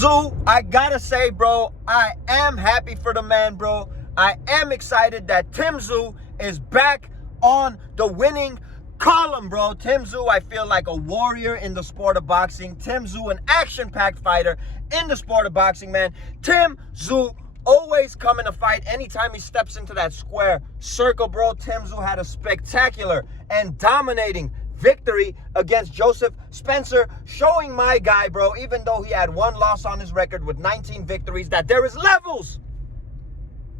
Tszyu, I gotta say, bro, I am happy for the man, bro. I am excited that Tszyu is back on the winning column, bro. Tszyu, I feel like a warrior in the sport of boxing. Tszyu, an action-packed fighter in the sport of boxing, man. Tszyu always coming to fight anytime he steps into that square circle, bro. Tszyu had a spectacular and dominating victory against Joseph Spencer, showing my guy, bro, even though he had one loss on his record with 19 victories, that there is levels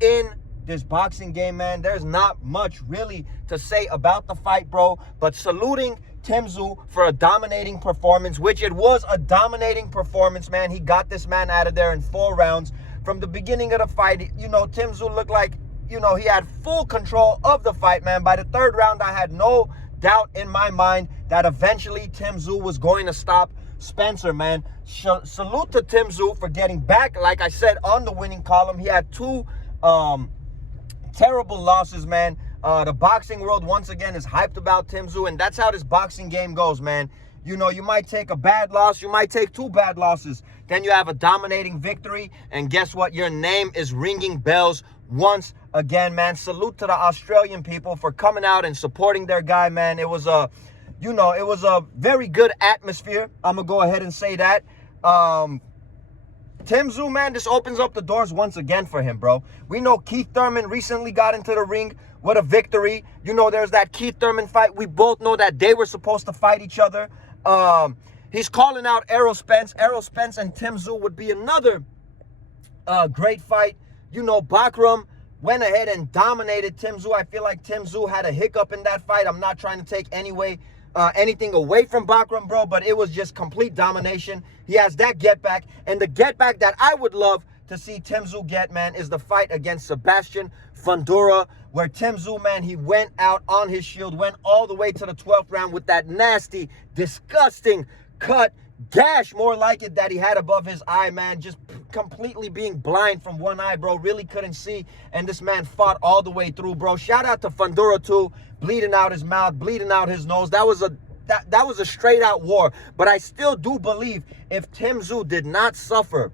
in this boxing game, man. There's not much really to say about the fight, bro, but saluting Tszyu for a dominating performance, which it was a dominating performance, man. He got this man out of there in 4 rounds. From the beginning of the fight, you know, Tszyu looked like, you know, he had full control of the fight, man. By the 3rd round, I had no doubt in my mind that eventually Tszyu was going to stop Spencer, man. Salute to Tszyu for getting back, like I said, on the winning column. He had 2 terrible losses, man. The boxing world, once again, is hyped about Tszyu, and that's how this boxing game goes, man. You know, you might take a bad loss, you might take 2 bad losses, then you have a dominating victory, and guess what? Your name is ringing bells once again, man. Salute to the Australian people for coming out and supporting their guy, man. It was a, you know, it was a very good atmosphere. I'm gonna go ahead and say that. Tszyu, man, this opens up the doors once again for him, bro. We know Keith Thurman recently got into the ring with a victory. You know, there's that Keith Thurman fight. We both know that they were supposed to fight each other. He's calling out Errol Spence. Errol Spence and Tszyu would be another great fight. You know, Bakram went ahead and dominated Tszyu. I feel like Tszyu had a hiccup in that fight. I'm not trying to take anything away from Bakram, bro, but it was just complete domination. He has that get back, and the get back that I would love to see Tszyu get, man, is the fight against Sebastian Fundora, where Tszyu, man, he went out on his shield, went all the way to the 12th round with that nasty, disgusting cut, gash more like it, that he had above his eye, man, just completely being blind from one eye, bro, really couldn't see, and this man fought all the way through, bro. Shout out to Fundora too, bleeding out his mouth, bleeding out his nose. That was a straight out war. But I still do believe if Tszyu did not suffer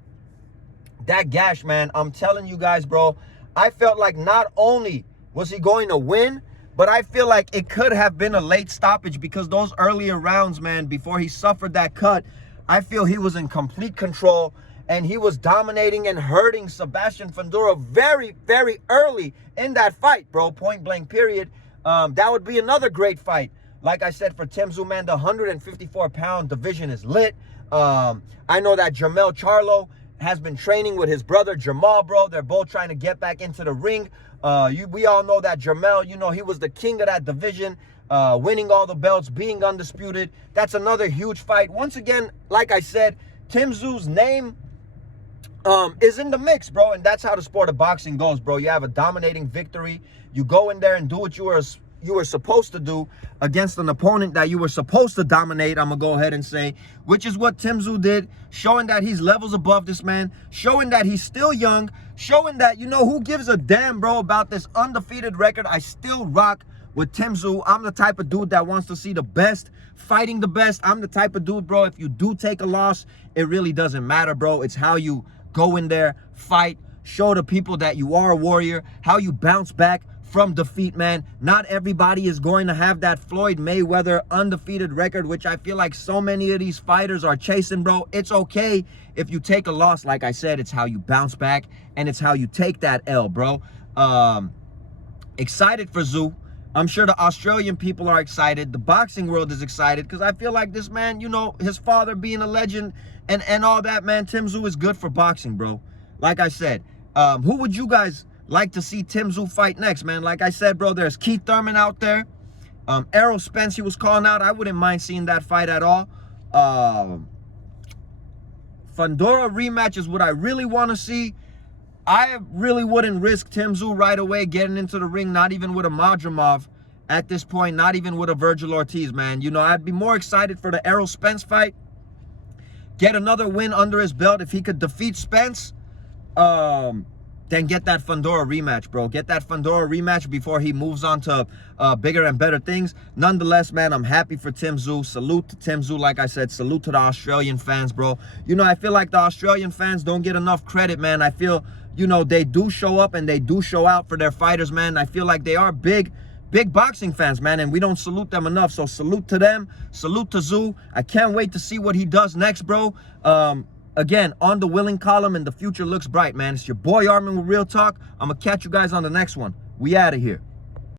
that gash, man, I'm telling you guys, bro, I felt like not only was he going to win, but I feel like it could have been a late stoppage, because those earlier rounds, man, before he suffered that cut, I feel he was in complete control, and he was dominating and hurting Sebastian Fundora very, very early in that fight, bro, point blank period. That would be another great fight. Like I said, for Tszyu, man, the 154-pound division is lit. I know that Jermell Charlo has been training with his brother Jamal, bro. They're both trying to get back into the ring. We all know that Jermell, you know, he was the king of that division, winning all the belts, being undisputed. That's another huge fight. Once again, like I said, Tszyu's name is in the mix, bro, and that's how the sport of boxing goes, bro. You have a dominating victory. You go in there and do what you were supposed to do against an opponent that you were supposed to dominate, I'm gonna go ahead and say, which is what Tszyu did, showing that he's levels above this man, showing that he's still young, showing that, you know, who gives a damn, bro, about this undefeated record. I still rock with Tszyu. I'm the type of dude that wants to see the best fighting the best. I'm the type of dude, bro, if you do take a loss, it really doesn't matter, bro. It's how you go in there, fight, show the people that you are a warrior, how you bounce back from defeat, man. Not everybody is going to have that Floyd Mayweather undefeated record, which I feel like so many of these fighters are chasing, bro. It's okay if you take a loss. Like I said, it's how you bounce back, and it's how you take that L, bro. Excited for Tszyu. I'm sure the Australian people are excited. The boxing world is excited, because I feel like this man, you know, his father being a legend and all that, man, Tszyu is good for boxing, bro. Like I said, who would you guys like to see Tszyu fight next, man? Like I said, bro, there's Keith Thurman out there. Errol Spence, he was calling out. I wouldn't mind seeing that fight at all. Fundora rematch is what I really want to see. I really wouldn't risk Tszyu right away getting into the ring, not even with a Madrimov at this point, not even with a Virgil Ortiz, man. You know, I'd be more excited for the Errol Spence fight. Get another win under his belt if he could defeat Spence. then get that Fundora rematch, bro. Get that Fundora rematch before he moves on to bigger and better things. Nonetheless, man, I'm happy for Tszyu. Salute to Tszyu. Like I said, salute to the Australian fans, bro. You know, I feel like the Australian fans don't get enough credit, man. I feel, you know, they do show up and they do show out for their fighters, man. I feel like they are big boxing fans, man, and we don't salute them enough. So salute to them. Salute to Tszyu. I can't wait to see what he does next, bro. Again, on the willing column, and the future looks bright, man. It's your boy Armin with Real Talk. I'm going to catch you guys on the next one. We out of here.